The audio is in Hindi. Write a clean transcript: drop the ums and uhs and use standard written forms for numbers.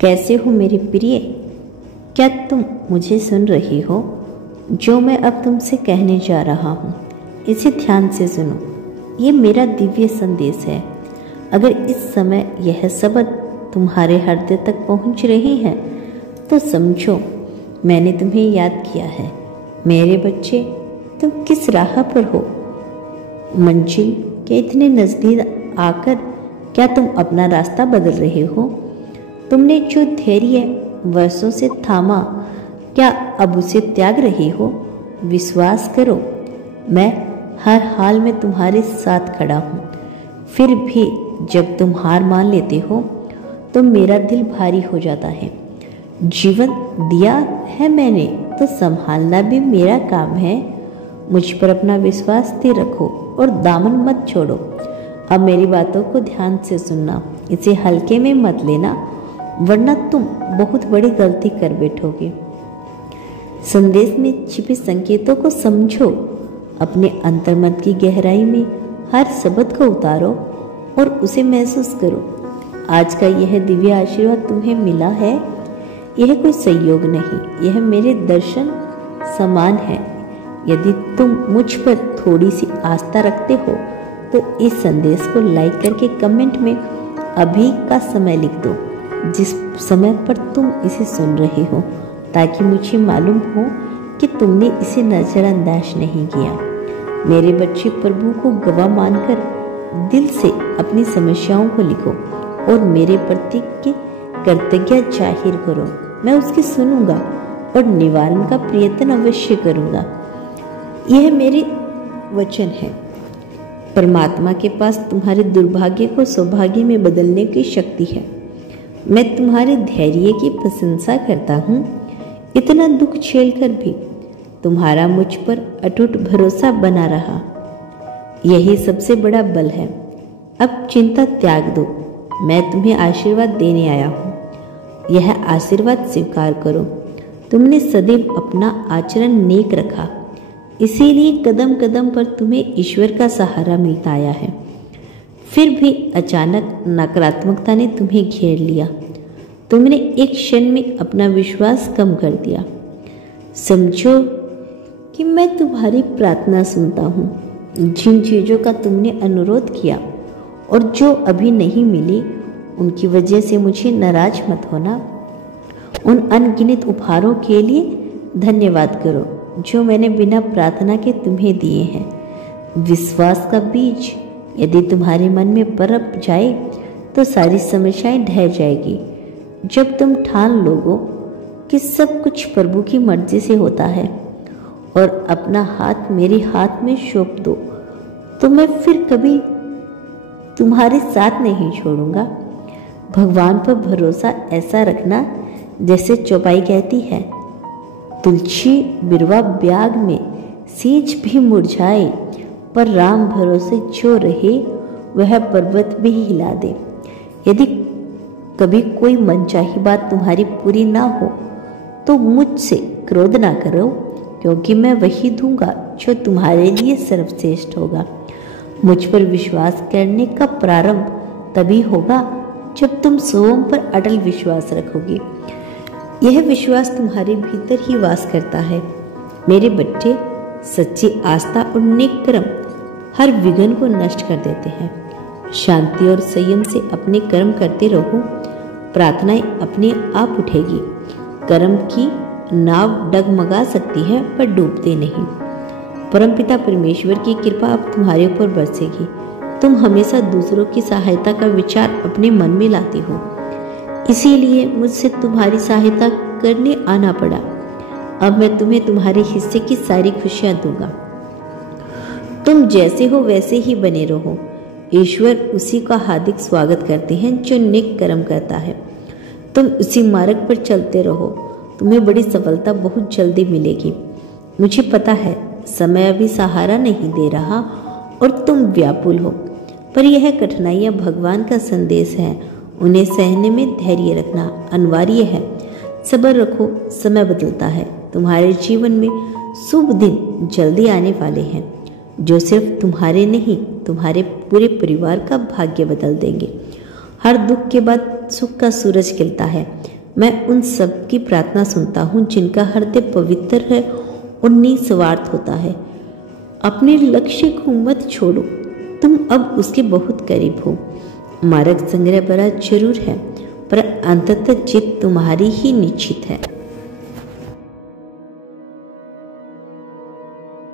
कैसे हो मेरे प्रिय? क्या तुम मुझे सुन रही हो? जो मैं अब तुमसे कहने जा रहा हूँ, इसे ध्यान से सुनो। ये मेरा दिव्य संदेश है। अगर इस समय यह शब्द तुम्हारे हृदय तक पहुँच रही है तो समझो मैंने तुम्हें याद किया है। मेरे बच्चे, तुम किस राह पर हो? मंजिल के इतने नज़दीक आकर क्या तुम अपना रास्ता बदल रहे हो? तुमने जो धैर्य वर्षों से थामा, क्या अब उसे त्याग रही हो? विश्वास करो, मैं हर हाल में तुम्हारे साथ खड़ा हूँ। फिर भी जब तुम हार मान लेते हो तो मेरा दिल भारी हो जाता है। जीवन दिया है मैंने तो संभालना भी मेरा काम है। मुझ पर अपना विश्वास स्थिर रखो और दामन मत छोड़ो। अब मेरी बातों को ध्यान से सुनना, इसे हल्के में मत लेना, वरना तुम बहुत बड़ी गलती कर बैठोगे। संदेश में छिपे संकेतों को समझो, अपने अंतर्मन की गहराई में हर शब्द को उतारो और उसे महसूस करो। आज का यह दिव्य आशीर्वाद तुम्हें मिला है, यह कोई संयोग नहीं, यह मेरे दर्शन समान है। यदि तुम मुझ पर थोड़ी सी आस्था रखते हो तो इस संदेश को लाइक करके कमेंट में अभी का समय लिख दो, जिस समय पर तुम इसे सुन रहे हो, ताकि मुझे मालूम हो कि तुमने इसे नजरअंदाज नहीं किया। मेरे बच्चे, प्रभु को गवाह मानकर दिल से अपनी समस्याओं को लिखो और मेरे प्रति की कृतज्ञता जाहिर करो। मैं उसकी सुनूंगा और निवारण का प्रयत्न अवश्य करूंगा। यह मेरी वचन है। परमात्मा के पास तुम्हारे दुर्भाग्य को सौभाग्य में बदलने की शक्ति है। मैं तुम्हारे धैर्य की प्रशंसा करता हूँ। इतना दुख झेलकर भी तुम्हारा मुझ पर अटूट भरोसा बना रहा, यही सबसे बड़ा बल है। अब चिंता त्याग दो, मैं तुम्हें आशीर्वाद देने आया हूँ। यह आशीर्वाद स्वीकार करो। तुमने सदैव अपना आचरण नेक रखा, इसीलिए कदम कदम पर तुम्हें ईश्वर का सहारा मिलता आया है। फिर भी अचानक नकारात्मकता ने तुम्हें घेर लिया। तुमने एक क्षण में अपना विश्वास कम कर दिया। समझो कि मैं तुम्हारी प्रार्थना सुनता हूँ। जिन चीज़ों का तुमने अनुरोध किया और जो अभी नहीं मिली, उनकी वजह से मुझे नाराज मत होना। उन अनगिनत उपहारों के लिए धन्यवाद करो जो मैंने बिना प्रार्थना के तुम्हें दिए हैं। विश्वास का बीज यदि तुम्हारे मन में पनप जाए तो सारी समस्याएं ढह जाएगी। जब तुम ठान लोगो कि सब कुछ प्रभु की मर्जी से होता है और अपना हाथ मेरे हाथ में सौंप दो, तो मैं फिर कभी तुम्हारे साथ नहीं छोड़ूंगा। भगवान पर भरोसा ऐसा रखना जैसे चौपाई कहती है, तुलसी बिरवा ब्याग में सींच भी मुरझाए, पर राम भरोसे जो रहे वह पर्वत भी हिला दे। यदि कभी कोई मनचाही बात तुम्हारी पूरी ना हो तो मुझसे क्रोध ना करो, क्योंकि मैं वही दूंगा जो तुम्हारे लिए सर्वश्रेष्ठ होगा। मुझ पर विश्वास करने का प्रारंभ तभी होगा जब तुम स्वयं पर अटल विश्वास रखोगे। यह विश्वास तुम्हारे भीतर ही वास करता है। मेरे बच्चे, सच्ची आस्था और नेक कर्म हर विघ्न को नष्ट कर देते हैं। शांति और संयम से अपने कर्म करते रहो, प्रार्थनाएं अपने आप उठेगी। कर्म की नाव डगमगा सकती है पर डूबते नहीं। परमपिता परमेश्वर की कृपा अब तुम्हारे ऊपर बरसेगी। तुम हमेशा दूसरों की सहायता का विचार अपने मन में लाती हो, इसीलिए मुझसे तुम्हारी सहायता करने आना पड़ा। अब मैं तुम्हें तुम्हारे हिस्से की सारी खुशियां दूंगा। तुम जैसे हो वैसे ही बने रहो। ईश्वर उसी का हार्दिक स्वागत करते हैं जो नेक कर्म करता है। तुम उसी मार्ग पर चलते रहो, तुम्हें बड़ी सफलता बहुत जल्दी मिलेगी। मुझे पता है समय अभी सहारा नहीं दे रहा और तुम व्याकुल हो, पर यह कठिनाइयां भगवान का संदेश है। उन्हें सहने में धैर्य रखना अनिवार्य है। सब्र रखो, समय बदलता है। तुम्हारे जीवन में शुभ दिन जल्दी आने वाले हैं, जो सिर्फ तुम्हारे नहीं, तुम्हारे पूरे परिवार का भाग्य बदल देंगे। हर दुख के बाद सुख का सूरज खिलता है। मैं उन सब की प्रार्थना सुनता हूँ जिनका हृदय पवित्र है और निस्वार्थ होता है। अपने लक्ष्य को मत छोड़ो, तुम अब उसके बहुत करीब हो। मार्ग संग्रह बड़ा जरूर है, पर अंततः जीत तुम्हारी ही निश्चित है।